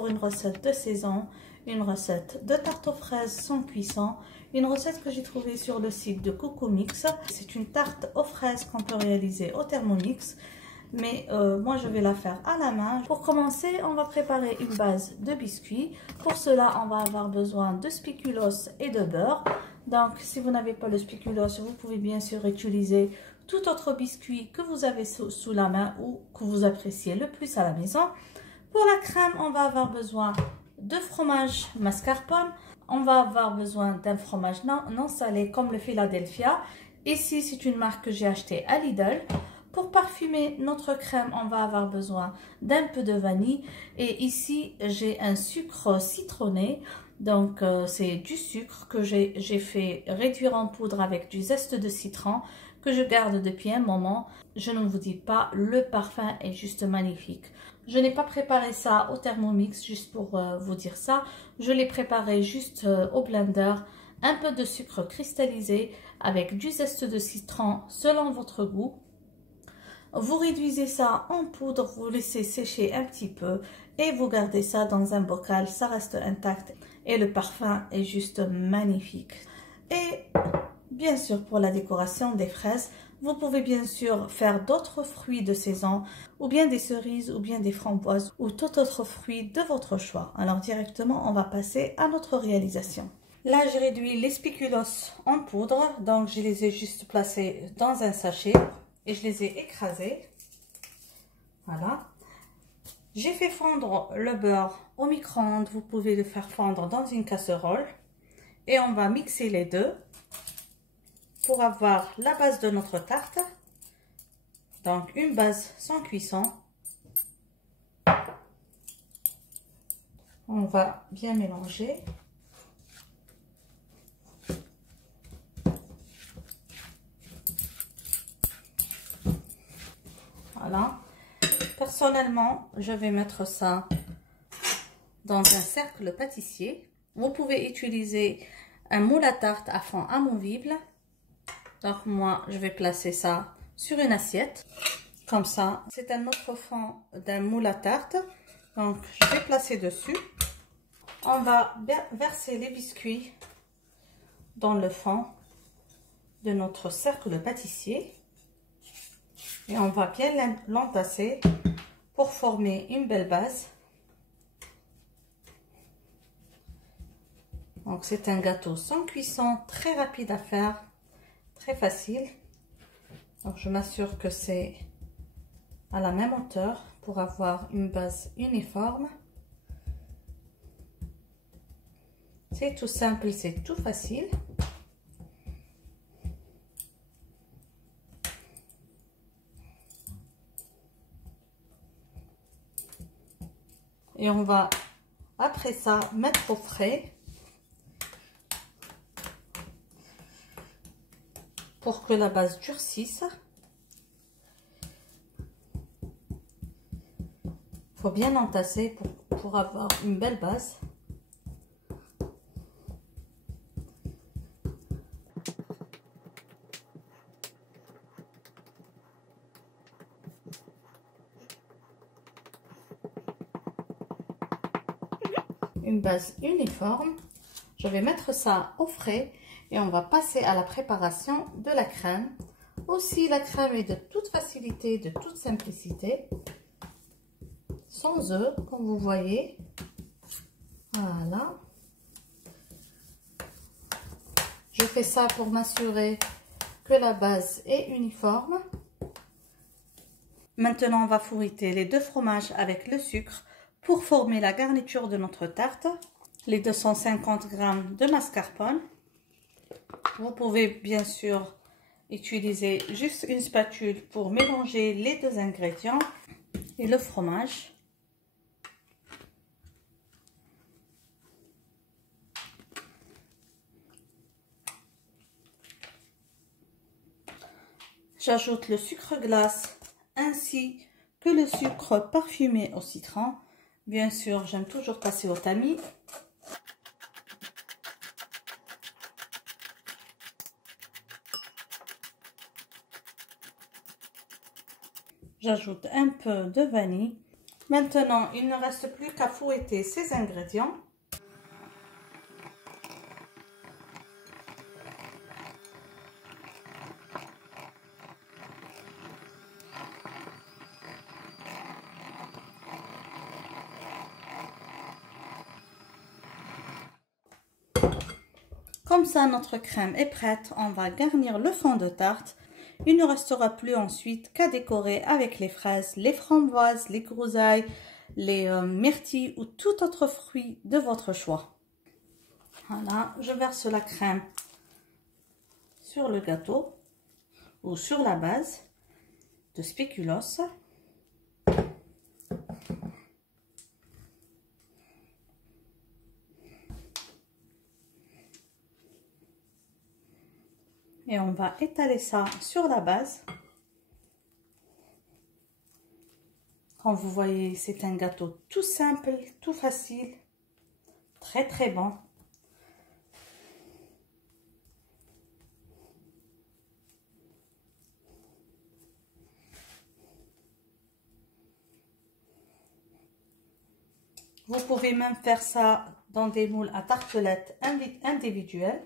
pour une recette de saison, une recette de tarte aux fraises sans cuisson, une recette que j'ai trouvée sur le site de Coco Mix. C'est une tarte aux fraises qu'on peut réaliser au Thermomix, mais moi je vais la faire à la main. Pour commencer, on va préparer une base de biscuits. Pour cela, on va avoir besoin de spéculoos et de beurre. Donc, si vous n'avez pas le spéculoos, vous pouvez bien sûr utiliser tout autre biscuit que vous avez sous la main ou que vous appréciez le plus à la maison. Pour la crème, on va avoir besoin de fromage mascarpone. On va avoir besoin d'un fromage non salé comme le Philadelphia. Ici, c'est une marque que j'ai achetée à Lidl. Pour parfumer notre crème, on va avoir besoin d'un peu de vanille. Et ici, j'ai un sucre citronné. Donc, c'est du sucre que j'ai fait réduire en poudre avec du zeste de citron que je garde depuis un moment. Je ne vous dis pas, le parfum est juste magnifique. Je n'ai pas préparé ça au Thermomix, juste pour vous dire ça. Je l'ai préparé juste au blender. Un peu de sucre cristallisé avec du zeste de citron selon votre goût. Vous réduisez ça en poudre, vous laissez sécher un petit peu et vous gardez ça dans un bocal, ça reste intact et le parfum est juste magnifique. Et bien sûr, pour la décoration des fraises, vous pouvez bien sûr faire d'autres fruits de saison ou bien des cerises ou bien des framboises ou tout autre fruit de votre choix. Alors directement, on va passer à notre réalisation. Là, j'ai réduit les spéculoos en poudre, donc je les ai juste placés dans un sachet. Et je les ai écrasés. Voilà. J'ai fait fondre le beurre au micro-ondes. Vous pouvez le faire fondre dans une casserole. Et on va mixer les deux pour avoir la base de notre tarte. Donc une base sans cuisson. On va bien mélanger. Voilà. Personnellement, je vais mettre ça dans un cercle pâtissier. Vous pouvez utiliser un moule à tarte à fond amovible. Donc moi, je vais placer ça sur une assiette. Comme ça, c'est un autre fond d'un moule à tarte. Donc, je vais placer dessus. On va verser les biscuits dans le fond de notre cercle pâtissier. Et on va bien l'entasser pour former une belle base. Donc c'est un gâteau sans cuisson, très rapide à faire, très facile. Donc je m'assure que c'est à la même hauteur pour avoir une base uniforme. C'est tout simple, c'est tout facile. Et on va, après ça, mettre au frais pour que la base durcisse. Il faut bien entasser pour avoir une belle base. Une base uniforme. Je vais mettre ça au frais et on va passer à la préparation de la crème. Aussi, la crème est de toute facilité, de toute simplicité, sans œufs, comme vous voyez. Voilà. Je fais ça pour m'assurer que la base est uniforme. Maintenant, on va fouetter les deux fromages avec le sucre pour former la garniture de notre tarte. Les 250 g de mascarpone. Vous pouvez bien sûr utiliser juste une spatule pour mélanger les deux ingrédients et le fromage. J'ajoute le sucre glace ainsi que le sucre parfumé au citron. Bien sûr, j'aime toujours passer au tamis. J'ajoute un peu de vanille Maintenant, il ne reste plus qu'à fouetter ces ingrédients. Comme ça, notre crème est prête. On va garnir le fond de tarte. Il ne restera plus ensuite qu'à décorer avec les fraises, les framboises, les groseilles, les myrtilles ou tout autre fruit de votre choix. Voilà, je verse la crème sur le gâteau ou sur la base de spéculoos. Et on va étaler ça sur la base. Comme vous voyez, c'est un gâteau tout simple, tout facile, très très bon. Vous pouvez même faire ça dans des moules à tartelettes individuelles.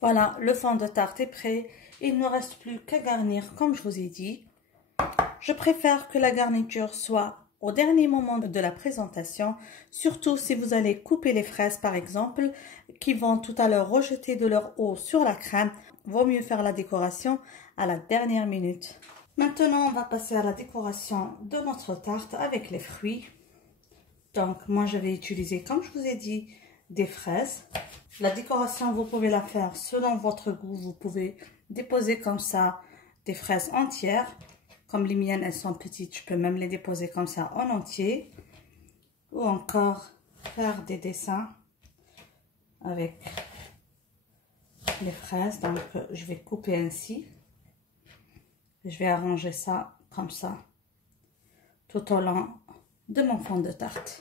Voilà, le fond de tarte est prêt. Il ne reste plus qu'à garnir comme je vous ai dit. Je préfère que la garniture soit au dernier moment de la présentation, surtout si vous allez couper les fraises par exemple, qui vont tout à l'heure rejeter de leur eau sur la crème. Vaut mieux faire la décoration à la dernière minute. Maintenant, on va passer à la décoration de notre tarte avec les fruits. Donc, moi, je vais utiliser, comme je vous ai dit, des fraises. La décoration, vous pouvez la faire selon votre goût. Vous pouvez déposer comme ça des fraises entières. Comme les miennes, elles sont petites, je peux même les déposer comme ça en entier. Ou encore faire des dessins avec les fraises. Donc, je vais couper ainsi. Je vais arranger ça comme ça tout au long de mon fond de tarte.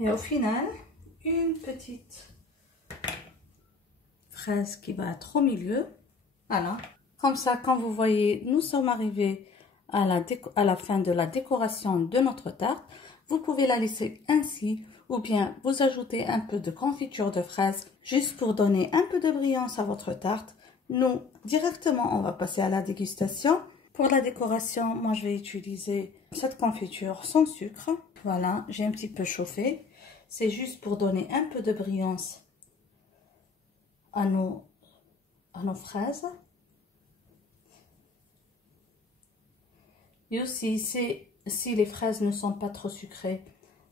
Et au final, une petite fraise qui va être au milieu. Voilà. Comme ça, quand vous voyez, nous sommes arrivés à la fin de la décoration de notre tarte. Vous pouvez la laisser ainsi ou bien vous ajouter un peu de confiture de fraises juste pour donner un peu de brillance à votre tarte. Nous, directement, on va passer à la dégustation. Pour la décoration, moi, je vais utiliser cette confiture sans sucre. Voilà, j'ai un petit peu chauffé. C'est juste pour donner un peu de brillance à nos fraises. Et aussi, si les fraises ne sont pas trop sucrées,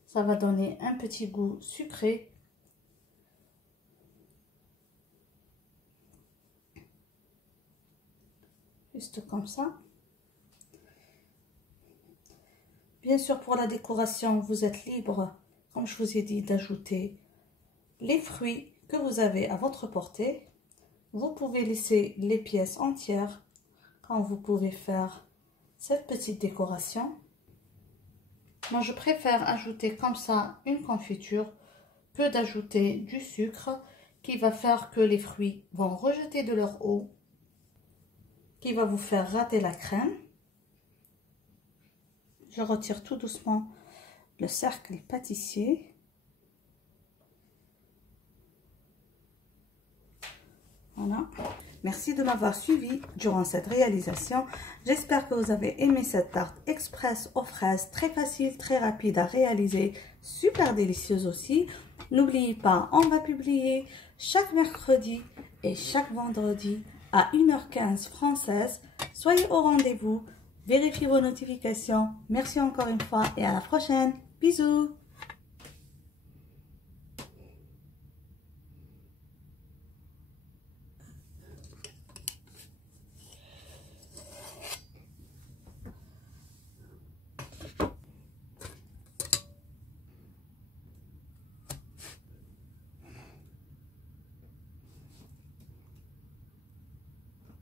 ça va donner un petit goût sucré. Juste comme ça. Bien sûr, pour la décoration, vous êtes libre, comme je vous ai dit, d'ajouter les fruits que vous avez à votre portée. Vous pouvez laisser les pièces entières quand vous pouvez faire cette petite décoration. Moi, je préfère ajouter comme ça une confiture que d'ajouter du sucre qui va faire que les fruits vont rejeter de leur eau, qui va vous faire rater la crème. Je retire tout doucement le cercle pâtissier. Voilà. Merci de m'avoir suivi durant cette réalisation. J'espère que vous avez aimé cette tarte express aux fraises, très facile, très rapide à réaliser, super délicieuse aussi. N'oubliez pas, on va publier chaque mercredi et chaque vendredi à 1h15 française. Soyez au rendez-vous, vérifiez vos notifications. Merci encore une fois et à la prochaine. Bisous.